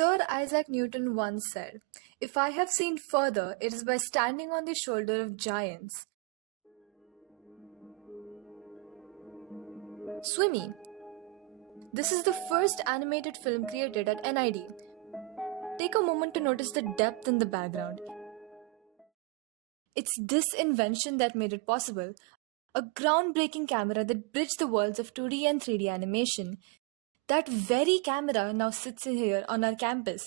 Sir Isaac Newton once said, "If I have seen further, it is by standing on the shoulder of giants." Swimmy. This is the first animated film created at NID. Take a moment to notice the depth in the background. It's this invention that made it possible. A groundbreaking camera that bridged the worlds of 2D and 3D animation. That very camera now sits here on our campus,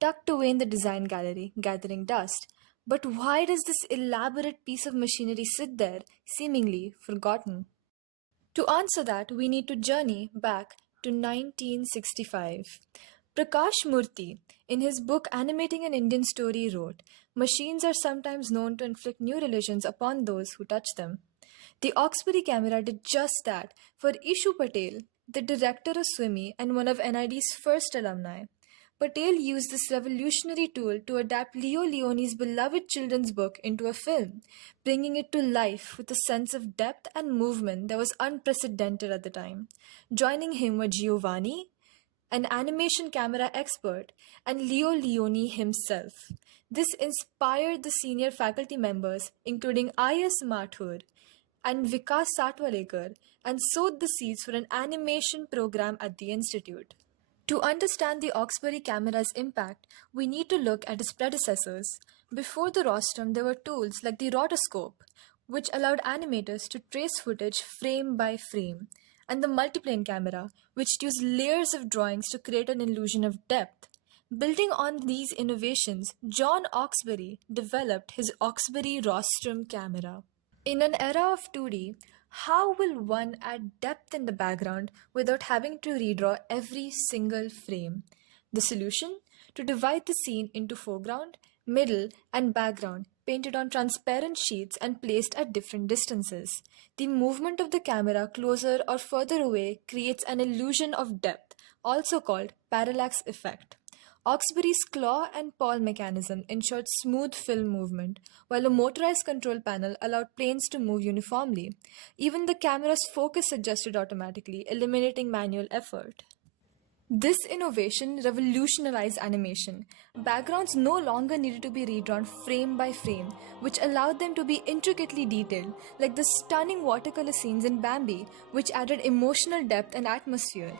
tucked away in the design gallery, gathering dust. But why does this elaborate piece of machinery sit there, seemingly forgotten? To answer that, we need to journey back to 1965. Prakash Murthy, in his book Animating an Indian Story, wrote, "Machines are sometimes known to inflict new religions upon those who touch them." The Oxbury camera did just that for Ishu Patel, the director of Swimmy and one of NID's first alumni. Patel used this revolutionary tool to adapt Leo Leone's beloved children's book into a film, bringing it to life with a sense of depth and movement that was unprecedented at the time. Joining him were Giovanni, an animation camera expert, and Leo Leone himself. This inspired the senior faculty members, including I.S. Mathur and Vikas Satwalekar, and sowed the seeds for an animation program at the Institute. To understand the Oxbury camera's impact, we need to look at its predecessors. Before the rostrum, there were tools like the rotoscope, which allowed animators to trace footage frame by frame, and the multiplane camera, which used layers of drawings to create an illusion of depth. Building on these innovations, John Oxbury developed his Oxbury rostrum camera. In an era of 2D, how will one add depth in the background without having to redraw every single frame? The solution? To divide the scene into foreground, middle, and background, painted on transparent sheets and placed at different distances. The movement of the camera closer or further away creates an illusion of depth, also called parallax effect. Oxbury's claw and pawl mechanism ensured smooth film movement, while a motorized control panel allowed planes to move uniformly. Even the camera's focus adjusted automatically, eliminating manual effort. This innovation revolutionized animation. Backgrounds no longer needed to be redrawn frame by frame, which allowed them to be intricately detailed, like the stunning watercolor scenes in Bambi, which added emotional depth and atmosphere.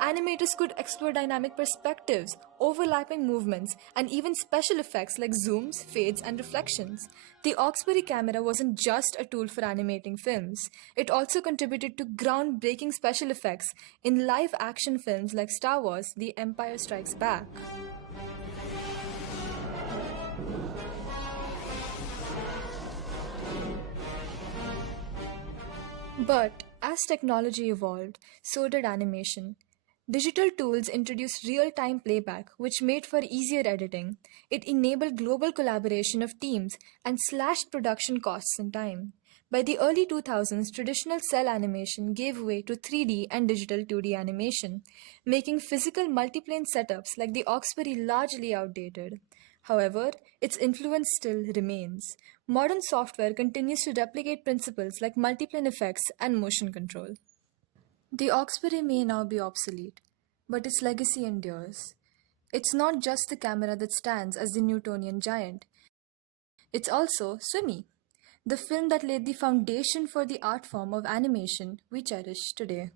Animators could explore dynamic perspectives, overlapping movements, and even special effects like zooms, fades, and reflections. The Oxbury camera wasn't just a tool for animating films, it also contributed to groundbreaking special effects in live action films like Star Wars: The Empire Strikes Back. But as technology evolved, so did animation. Digital tools introduced real-time playback, which made for easier editing. It enabled global collaboration of teams and slashed production costs and time. By the early 2000s, traditional cell animation gave way to 3D and digital 2D animation, making physical multiplane setups like the Oxbury largely outdated. However, its influence still remains. Modern software continues to replicate principles like multiplane effects and motion control. The Oxbury may now be obsolete, but its legacy endures. It's not just the camera that stands as the Newtonian giant. It's also Swimmy, the film that laid the foundation for the art form of animation we cherish today.